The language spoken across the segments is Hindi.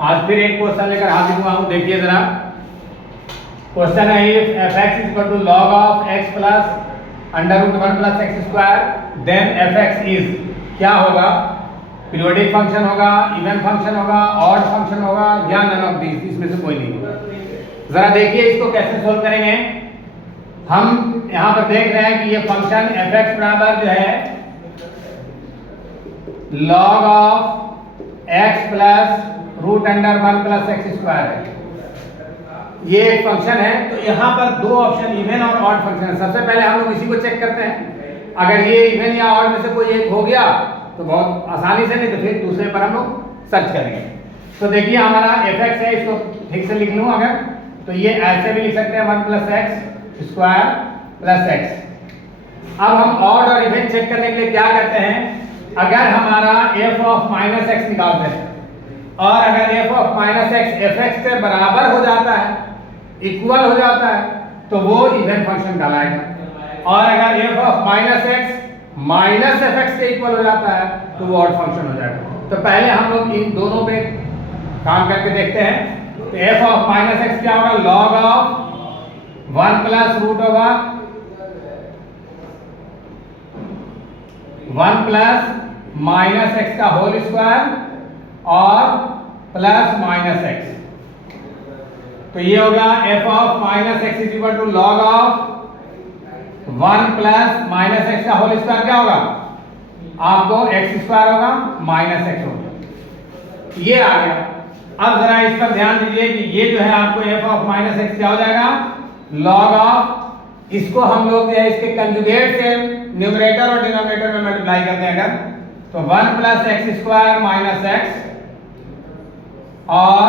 आज फिर एक क्वेश्चन लेकर हाजिर हुआ हूँ। देखिए जरा, क्वेश्चन है if f(x) = log of x plus √1 plus x square then f(x) is क्या होगा? पीरियोडिक फंक्शन होगा, इवन फंक्शन होगा, ऑड फंक्शन होगा या नन ऑफ दीस, इसमें से कोई नहीं होगा। जरा देखिए इसको कैसे सोल्व करेंगे। हम यहाँ पर देख रहे हैं कि ये फंक्शन f(x) बराबर जो है log of x plus √1 plus x square है। ये एक फंक्शन है। तो यहाँ पर दो ऑप्शन इवन और ऑड फंक्शन है। सबसे पहले हम लोग इसी को चेक करते हैं। अगर ये इवन या ऑड में से कोई एक हो गया तो बहुत आसानी से, नहीं तो फिर दूसरे पर हम लोग सर्च करेंगे। तो देखिए हमारा f(x) है, इसको ठीक से लिख लूँ अगर, तो ये ऐसे भी लिख सकते हैं 1 + x स्क्वायर प्लस x। अब हम ऑड और इवन चेक करने के लिए क्या करते हैं, अगर हमारा f(-x) निकालते हैं और अगर f(-x) f(x) से बराबर हो जाता है, इक्वल हो जाता है, तो वो इवन फंक्शन कहलाएगा। और अगर f(-x) -f(x) से इक्वल हो जाता है तो वो ऑड फंक्शन हो जाएगा। तो पहले हम लोग इन दोनों पे काम करके देखते हैं। तो f(-x) क्या होगा? log of 1 + √1 + -x का होल स्क्वायर और +-x। तो ये होगा f(-x) = log of 1 + -x का होल स्क्वायर क्या होगा? आपको x स्क्वायर होगा -x होगा। ये आ गया। अब जरा इस पर ध्यान दीजिए कि ये जो है आपको f(-x) क्या हो जाएगा? log of, इसको हम लोग जो है इसके कंजुगेट से न्यूमरेटर और डिनोमिनेटर में मल्टीप्लाई करते हैं अगर, तो 1 + x² - x और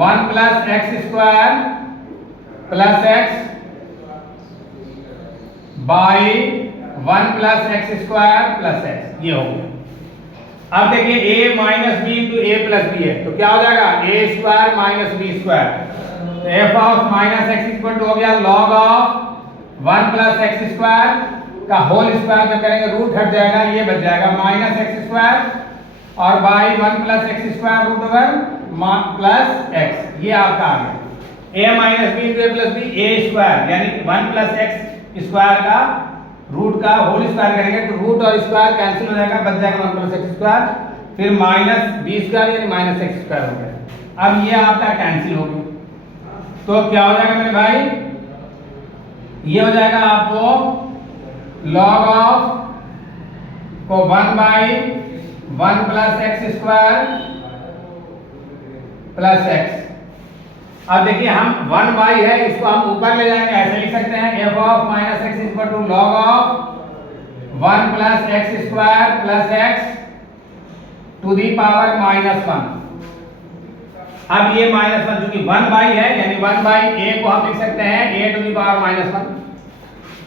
1 + x² + x by 1 + x² + x। ये हो गया। अब देखिए a - b × a + b है, तो क्या हो जाएगा? a² - b²। तो f(-x) हो गया log of 1 + x² का होल स्क्वायर जब करेंगे रूट हट जाएगा, ये बच जाएगा -x² और बाई 1 + x² √1 + x। ये आपका आ गया a - b × a + b a² यानी 1 + x² का रूट का होल स्क्वायर करेंगे तो रूट और स्क्वायर कैंसिल हो जाएगा, बच जाएगा 1 + x², फिर -b² यानी -x² हो गया। अब ये आपका कैंसिल हो गया, तो क्या हो जाएगा मेरे भाई? ये हो जाएगा आपको log of को 1/1 + x² + x। अब देखिए हम 1/, है इसको हम ऊपर ले जाएंगे, ऐसे लिख सकते हैं f(-x) = log of 1 + x² + x to the power -1। अब ये -1 जो कि 1/, है यानी 1/a को हम लिख सकते हैं a to the power -1।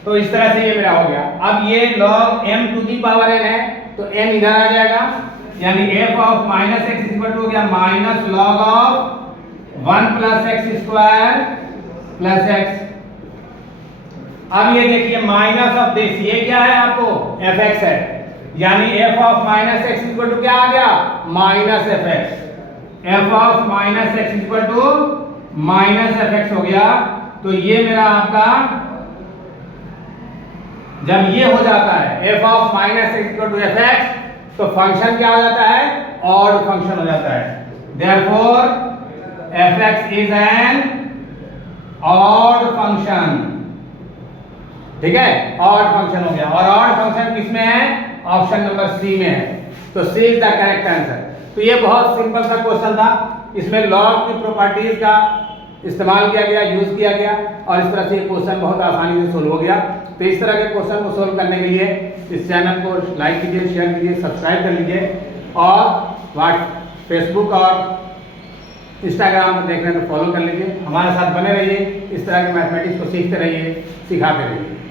तो इस तरह से ये मेरा हो गया। अब ये log m to the power n है, तो n इधर आ जाएगा यानी f(-x) हो गया -log of 1 + x² + x। अब ये देखिए माइनस ऑफ दिस, ये क्या है आपको? fx है, यानी f(-x) क्या आ गया? -fx। f(-x) -fx हो गया। तो ये मेरा आपका, जब ये हो जाता है f(-x) fx, तो फंक्शन क्या हो जाता है? ऑड फंक्शन हो जाता है। Therefore fx is an odd function. ठीक है, ऑड फंक्शन हो गया। और ऑड फंक्शन किसमें है? ऑप्शन नंबर सी में है। तो सी इज द करेक्ट आंसर। तो ये बहुत सिंपल सा क्वेश्चन था, इसमें लॉग की प्रॉपर्टीज का इस्तेमाल किया गया, यूज किया गया और इस तरह से ये क्वेश्चन बहुत आसानी से सोल्व हो गया। तो इस तरह के क्वेश्चन को सोल्व करने के लिए इस चैनल को लाइक कीजिए, शेयर कीजिए, सब्सक्राइब कर लीजिए और फेसबुक और इंस्टाग्राम पर देखने में फॉलो कर लीजिए। हमारे साथ बने रहिए, इस तरह के मैथमेटिक्स को सीखते रहिए, सिखाते रहिए।